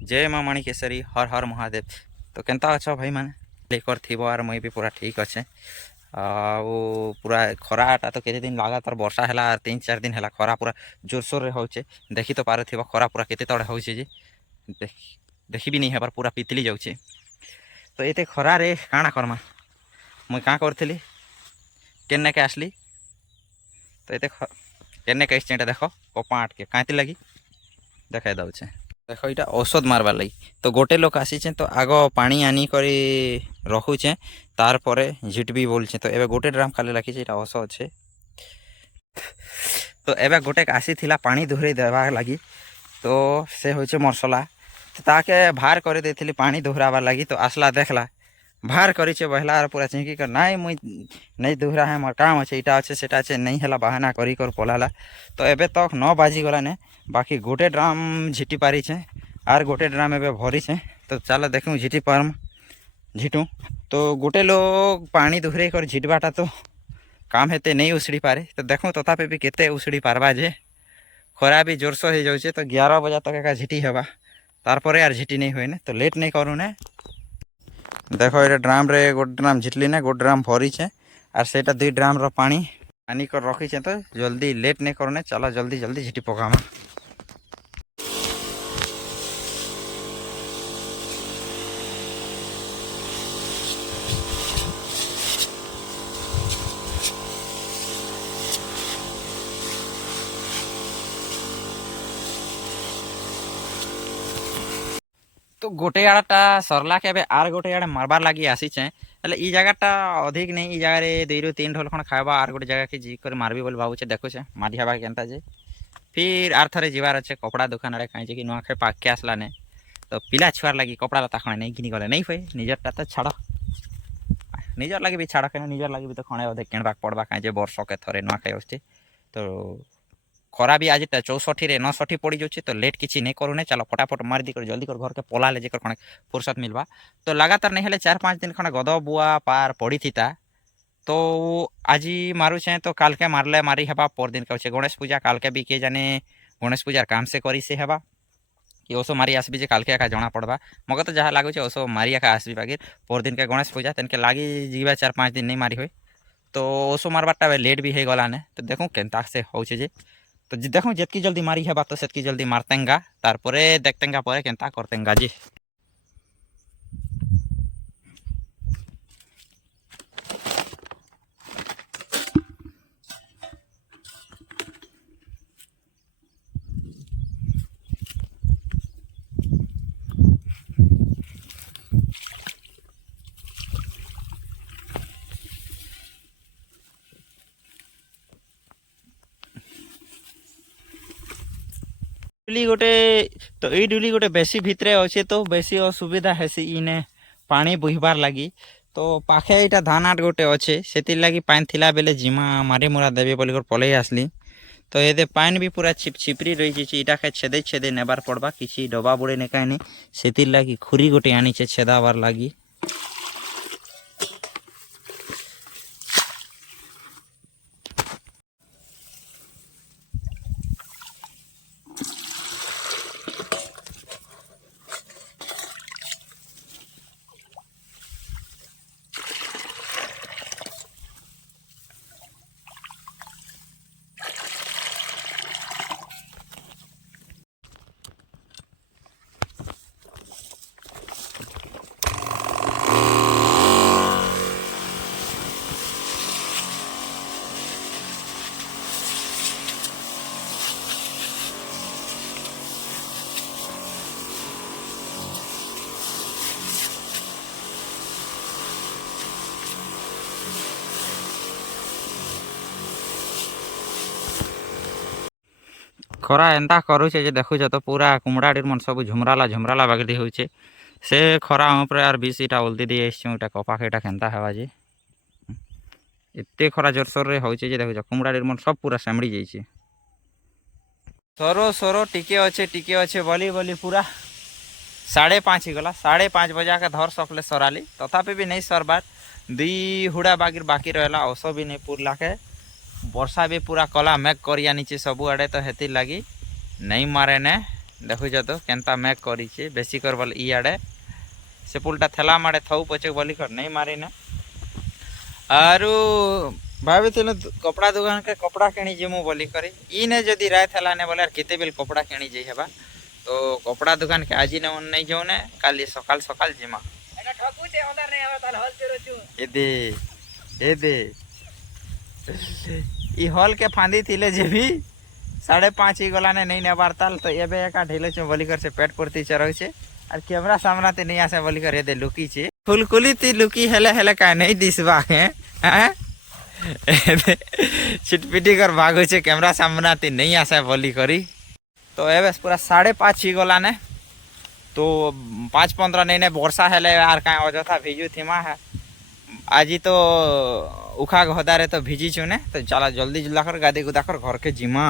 जय माँ माणिकेश्वरी हर हर महादेव। तो केनता अछ भाई मैंने लेकर थी आर मुई भी पूरा ठीक अच्छे। पूरा खराटा तो केते दिन लगातार वर्षा है 3-4 दिन है खरा पूरा जोरसोर रे होचे। देखी तो पारे थी खरा पूरा केते तड़े होचे जे देखी भी नहीं है पूरा पितली जाऊे। तो ये खरा रे काଣା करमा मुई क्या करी केन्ने के आसली तो ये केन्ने के देख कपा आटके कहीं लगी देखा दौचे। देख यहाँ औषध मारबार लगी तो गोटे लोक आसीचे तो आग पानी आनी करी रखुचे तार परे झिटबी बोलचे। तो एबे गोटे ड्राम खाली रखी औषध अच्छे। तो एबे गोटे आसी थिला पानी धुरे देवा लगी तो से होचे मरसला तो ताके बाहर कर देथिली पानी दोहराबार लगी। तो आसला देखला बाहर करीचे बहला और पूरा चिंकी कर नाई मुई नहीं दोहरा है मोर काम अच्छे इटा अच्छे सेटा अच्छे नहीं है बहाना करी कर पलाला। तो एबे तक 9 बाजी गला ने बाकी गोटे ड्राम झिटी पारी छे आर गोटे ड्राम एबे भरी छे। तो चलो देखूँ झिटी पारम झिटू तो गोटे लोग पानी दोहरे कर झिटबाटा तो काम हेते नहीं उसड़ी पारे। तो देखूँ तथापि भी केते उसड़ी पारबा जे खरा भी जोरसोर हो जाऊे। तो 11 बजे तक एका झिटी हेबा तार यार झिटी नहीं हुए तो लेट नहीं करूँ ने। देखो ये ड्राम रे गोटे ड्राम झिटली ने गोटे ड्राम भरी छे और सेटा 2 ड्राम रो पानी आनी कर रखी छे। तो जल्दी लेट नहीं करूँ चलो जल्दी जल्दी झिटी पकामा। तो गोटे आड़ाटा सरला के आर गोटे आड़े मारबार लगी आसीचे हेले ई जगहटा अधिक नहीं। ई जगह 2-3 ढोल खण खावा आर गोटे जगह के जी कर मारबी बोल भावुचे देखुचे मारी हवा केनता जे फिर आर थरे जीवार अच्छे कपड़ा दुकान आड़े कहीं कि नुआखे पाके आसला ने। तो पिला छुआर लगी कपड़ा लता खणे नहीं घिनी गले नहीं हुए निजरटा तो छाड़ निजर लगे भी छाड़ के निजर लगे भी तो खणे अधे किणबाक पड़वा कहीं वर्ष के थरे नुआखे आसुचे। तो खरा भी आज 64 रे 69 पड़ी जाऊे। तो लेट किसी नहीं करूँ चलो फटाफट मार दी कर जल्दी कर घर के पला ले खड़े फुर्सत मिलवा। तो लगातार नहीं हेले 4-5 दिन खड़े गद बुआ पार पड़ी थी ता तो आज मारुचे तो काल के मारले मारी हेबा पर दिन कहूँ गणेश पूजा काल के भी किए जाने गणेश पूजार काम से करी से हेबा कि ओसो मारी आसबी जे काल के एका जना पड़वा मगे तो जहाँ लगुचे ओसो मारी एका आसबी बागिर पर दिन के गणेश पूजा तेन के लगी जीवा 4-5 दिन नहीं मारी हुए। तो ओसो मारबारटा लेट भी हो गलाने। तो देखूँ केनता से होचे जे तो देखो जितकी जल्दी मारी है बात तो सेतकी जल्दी मारतेंगा तारपरे देखतेंगा परे केनता करतेंगा जी। डुली गोटे तो ये डुली गोटे बेसी भितरे अच्छे तो बेसी असुविधा हेसी इने पानी बोहबार लगी। तो पाखे यहाँ धान आट गोटे अच्छे से लगी पानी थिला बेले जिमा मारी मुरा देवी बोलिक पलि आसली। तो ये पानी भी पूरा छिपरी रही इटा छेदे छेदे नेबार पड़वा किसी डबा बुड़े ने कहीं से लगी खुरी गोटे आनी छेदाबार लगी। खरा एंता करुचे जे देखुच तो पूरा कुमड़ाडी मन सब झुमराला झुमराला बागड़ी होचे से खरा उपरे आर बीस इटा उल्दी दी इटा कपाक इटा केनता हेबा जे एते खरा जोरसोर रे होचे जे देखुच कुमड़ाडी मन सब पूरा सेमड़ी जाइए। सरो सरो टिके अच्छे बोली बोली पूरा 5:30 ही गला 5:30 बजा के धर सकले सराली तथापि भी नहीं सरबार 2 हुड़ा बागिर बाकी रहला औस भी नहीं पुरला के वर्षा भी पूरा कला मेघ करिया नीचे सबू आड़े तो हेती लगी नहीं मारे ने ଦେଖୁଛ ତ କେନ୍ତା ମେକ୍ କରିଛେ ବେଶୀ କର ବୋଲେ ଇଆଡ଼େ ସେ ପୁଲଟା ଥେଲା ମାଡ଼େ ଥଉ ପଛେ ବୋଲି କର ନେଇ ମାରିନେ ଆରୁ ଭାବିଥିଲୁ କପଡ଼ା ଦୋକାନକେ କପଡ଼ା କିଣି ଯିମୁ ବୋଲି କରି ଇନେ ଯଦି ରାୟ ଥିଲା ନେ ବୋଲେ କେତେ ବେଲ କପଡ଼ା କିଣି ଯାଇ ହେବା ତ କପଡ଼ା ଦୋକାନକେ ଆଜି ନେଇ ଯାଉନେ କାଲି ସକାଳ ସକାଳ ଯିମା ଏଦେ ଏଦେ ଇ ହଲ୍ କେ ଫାନ୍ଦି ଥିଲେ ଯେ ବି 5:30 ହେଇଗଲାନେ ନେଇ ନେବାର ତାଲ ତ ଏବେ ଏକା ଢିଲେଛୁ ବୋଲିକର ସେ ପେଟ ପୁର୍ତି ଚରଉଛେ আর ক্যামেরা সামনাতে নেই আসে বলি করে এদে লুকিছে ফুলকুলি তি লুকি হেলে হেলে কায় নেই দিসবা হ্যাঁ छिटपिटी कर भागुचे कैमरा सामनाते नहीं आसे बोली करी तो एबे पूरा 5:30 ही गलाने तो 5:15 नहीं ने वर्षा हेले यार काय अजथा भिजु थिमा है आज तो उखा घदारे तो भिजी चुने तो चला जल्दी जुल्ला कर गादी गुदा कर घर के जिमा